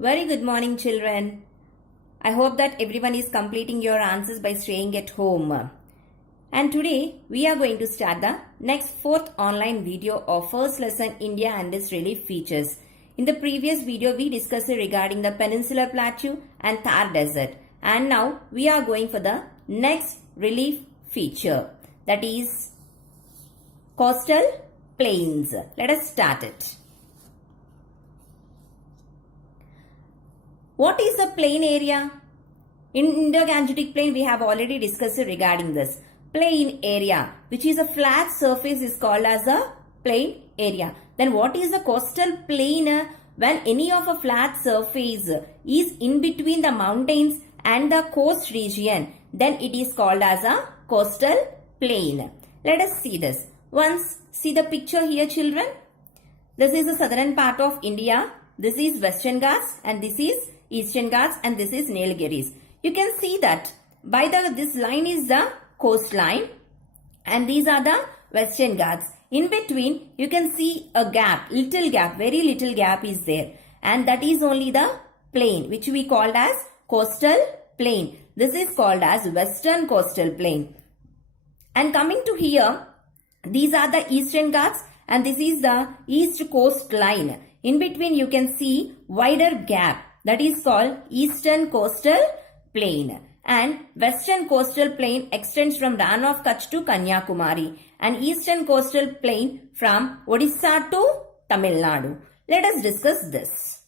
Very good morning, children. I hope that everyone is completing your answers by staying at home. And today we are going to start the next fourth online video of first lesson India and its relief features. In the previous video we discussed regarding the Peninsular Plateau and Thar Desert. And now we are going for the next relief feature, that is coastal plains. Let us start it. What is a plain area? In Indo-Gangetic plain we have already discussed regarding this. Plain area, which is a flat surface, is called as a plain area. Then what is a coastal plain? When any of a flat surface is in between the mountains and the coast region, then it is called as a coastal plain. Let us see this. Once see the picture here, children. This is the southern part of India. This is Western Ghats and this is Eastern Ghats and this is Nilgiris. You can see that by this line is the coastline and these are the Western Ghats. In between you can see a gap, little gap, very little gap is there, and that is only the plain which we called as coastal plain. This is called as Western Coastal Plain. And coming to here, these are the Eastern Ghats and this is the East Coast line. In between you can see wider gap, that is called Eastern Coastal Plain. And Western Coastal Plain extends from Rann of Kutch to Kanyakumari and Eastern Coastal Plain from Odisha to Tamil Nadu. Let us discuss this.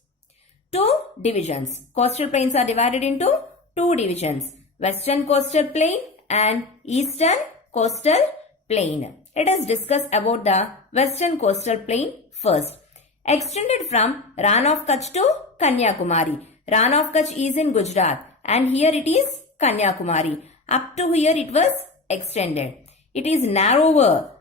Two divisions. Coastal plains are divided into two divisions, Western Coastal Plain and Eastern Coastal Plain. Let us discuss about the Western Coastal Plain first. Extended from Rann of Kutch to Kanyakumari. Rann of Kutch is in Gujarat and here it is Kanyakumari. Up to here it was extended. It is narrower.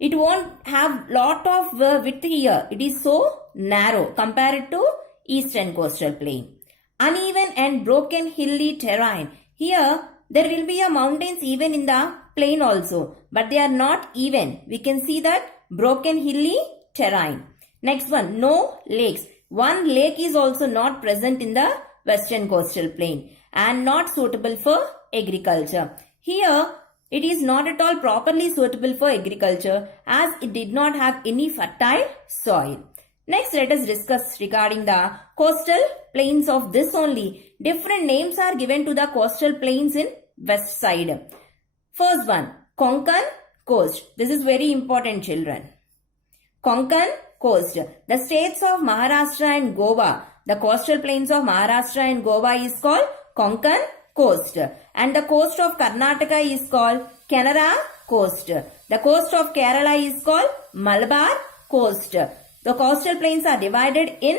It won't have lot of width here. It is so narrow compared to Eastern Coastal Plain. Uneven and broken hilly terrain. Here there will be a mountains even in the plain also, but they are not even. We can see that broken hilly terrain. Next one, no lakes. One lake is also not present in the Western Coastal Plain and not suitable for agriculture. Here, it is not at all properly suitable for agriculture as it did not have any fertile soil. Next, let us discuss regarding the coastal plains of this only. Different names are given to the coastal plains in west side. First one, Konkan Coast. This is very important, children. Konkan Coast. The states of Maharashtra and Goa, the coastal plains of Maharashtra and Goa is called Konkan Coast. And the coast of Karnataka is called Canara Coast. The coast of Kerala is called Malabar Coast. The coastal plains are divided in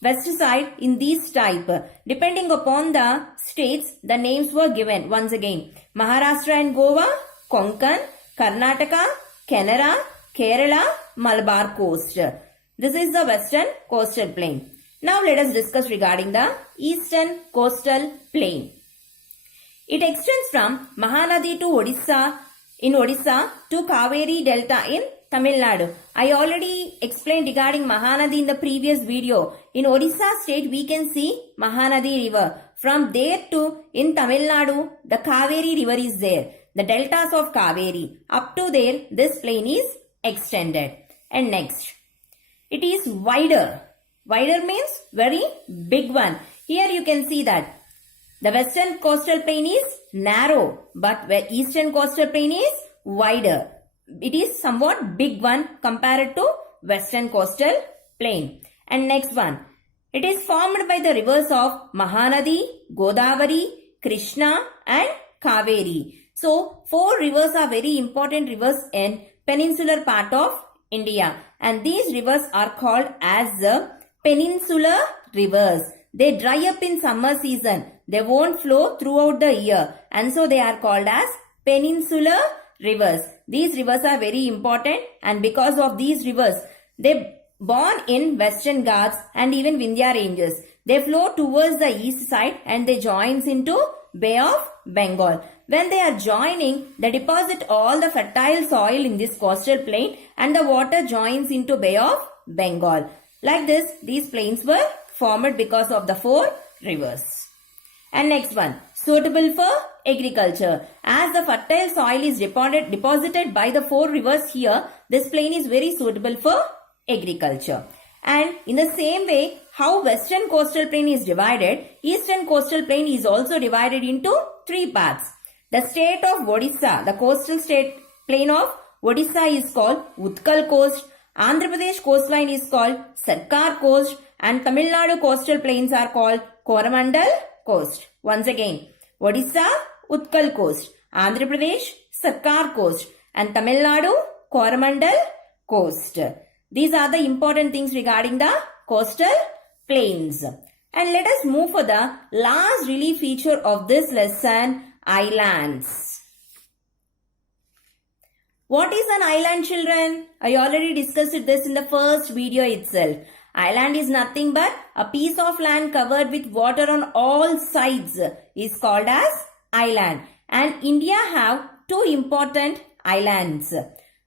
west side in these type. Depending upon the states, the names were given. Once again, Maharashtra and Goa, Konkan, Karnataka, Canara, Kerala, Malabar Coast. This is the Western Coastal Plain. Now let us discuss regarding the Eastern Coastal Plain. It extends from Mahanadi to Odisha, in Odisha to Kaveri Delta in Tamil Nadu. I already explained regarding Mahanadi in the previous video. In Odisha state we can see Mahanadi river. From there to in Tamil Nadu, the Kaveri river is there. The deltas of Kaveri. Up to there, this plain is extended. And next, it is wider. Wider means very big one. Here you can see that the Western Coastal Plain is narrow, but where Eastern Coastal Plain is wider. It is somewhat big one compared to Western Coastal Plain. And next one, it is formed by the rivers of Mahanadi, Godavari, Krishna and Kaveri. So, four rivers are very important rivers in peninsular part of India. And these rivers are called as the peninsular rivers. They dry up in summer season. They won't flow throughout the year. And so they are called as peninsular rivers. These rivers are very important and because of these rivers, they born in Western Ghats and even Vindhya ranges. They flow towards the east side and they joins into Bay of Bengal. When they are joining, they deposit all the fertile soil in this coastal plain and the water joins into Bay of Bengal. Like this, these plains were formed because of the 4 rivers. And next one, suitable for agriculture. As the fertile soil is deposited by the 4 rivers here, this plain is very suitable for agriculture. And in the same way, how western coastal plain is divided, eastern coastal plain is also divided into 3 parts. The state of Odisha, the coastal state plain of Odisha is called Utkal Coast. Andhra Pradesh coastline is called Sarkar Coast, and Tamil Nadu coastal plains are called Coromandel Coast. Once again, Odisha, Utkal Coast, Andhra Pradesh, Sarkar Coast, and Tamil Nadu, Coromandel Coast. These are the important things regarding the coastal plains. And let us move for the last really feature of this lesson, islands. What is an island, children? I already discussed this in the first video itself. Island is nothing but a piece of land covered with water on all sides is called as island. And India have 2 important islands.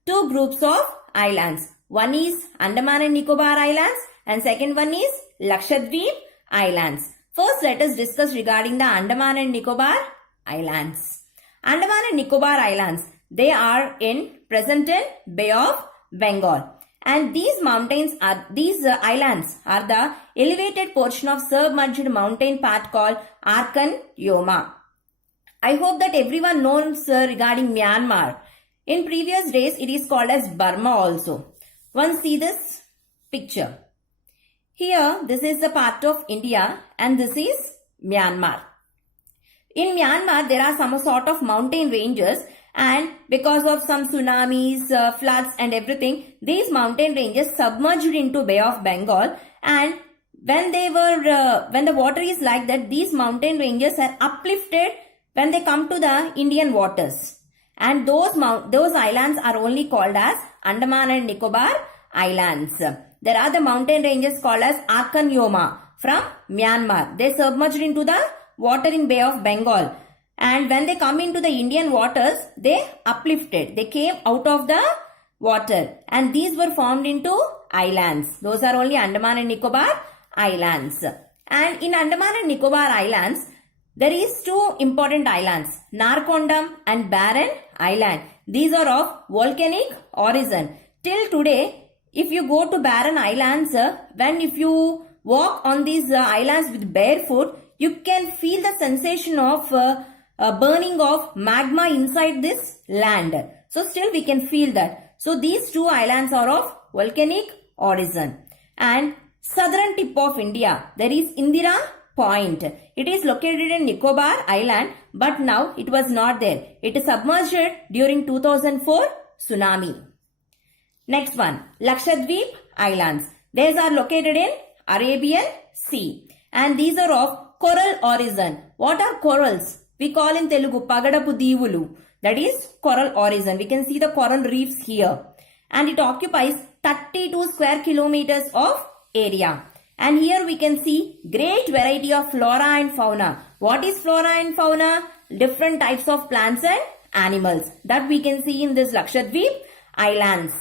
2 groups of islands. One is Andaman and Nicobar Islands and second one is Lakshadweep Islands. First, let us discuss regarding the Andaman and Nicobar Islands. Andaman and Nicobar Islands, they are in present-day Bay of Bengal. And these islands are the elevated portion of submerged mountain part called Arkan Yoma. I hope that everyone knows regarding Myanmar. In previous days, it is called as Burma also. Once see this picture. Here, this is the part of India and this is Myanmar. In Myanmar, there are some sort of mountain ranges, and because of some tsunamis, floods and everything, these mountain ranges submerged into Bay of Bengal, and when the water is like that, these mountain ranges are uplifted when they come to the Indian waters. And those islands are only called as Andaman and Nicobar Islands. There are the mountain ranges called as Arkan Yoma from Myanmar. They submerged into the water in Bay of Bengal. And when they come into the Indian waters, they uplifted. They came out of the water. And these were formed into islands. Those are only Andaman and Nicobar Islands. And in Andaman and Nicobar Islands, there is 2 important islands, Narkondam and Barren Island. These are of volcanic origin. Till today, if you go to Barren Islands, if you walk on these islands with barefoot, you can feel the sensation of burning of magma inside this land. So still we can feel that. So these 2 islands are of volcanic origin. And southern tip of India, there is Indira Point. It is located in Nicobar Island, but now it was not there. It is submerged during 2004 tsunami. Next one, Lakshadweep Islands. These are located in Arabian Sea. And these are of coral origin. What are corals? We call in Telugu Pagadapu Divulu. That is coral origin. We can see the coral reefs here. And it occupies 32 square kilometers of area. And here we can see great variety of flora and fauna. What is flora and fauna? Different types of plants and animals that we can see in this Lakshadweep Islands.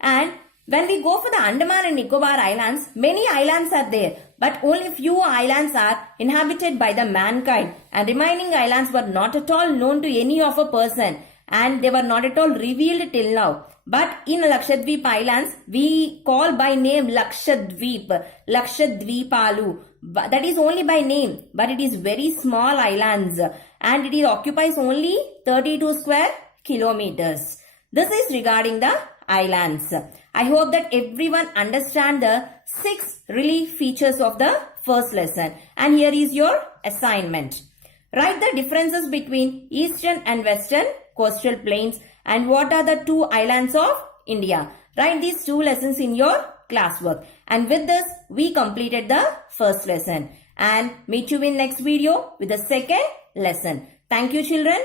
And when we go for the Andaman and Nicobar Islands, many islands are there, but only few islands are inhabited by the mankind, and remaining islands were not at all known to any of a person, and they were not at all revealed till now. But in Lakshadweep Islands, we call by name Lakshadweep, Lakshadweepalu. That is only by name, but it is very small islands, and it occupies only 32 square kilometers. This is regarding the islands. I hope that everyone understand the 6 relief features of the first lesson. And here is your assignment. Write the differences between eastern and western coastal plains and what are the 2 islands of India. Write these 2 lessons in your classwork. And with this, we completed the first lesson. And meet you in next video with the second lesson. Thank you, children.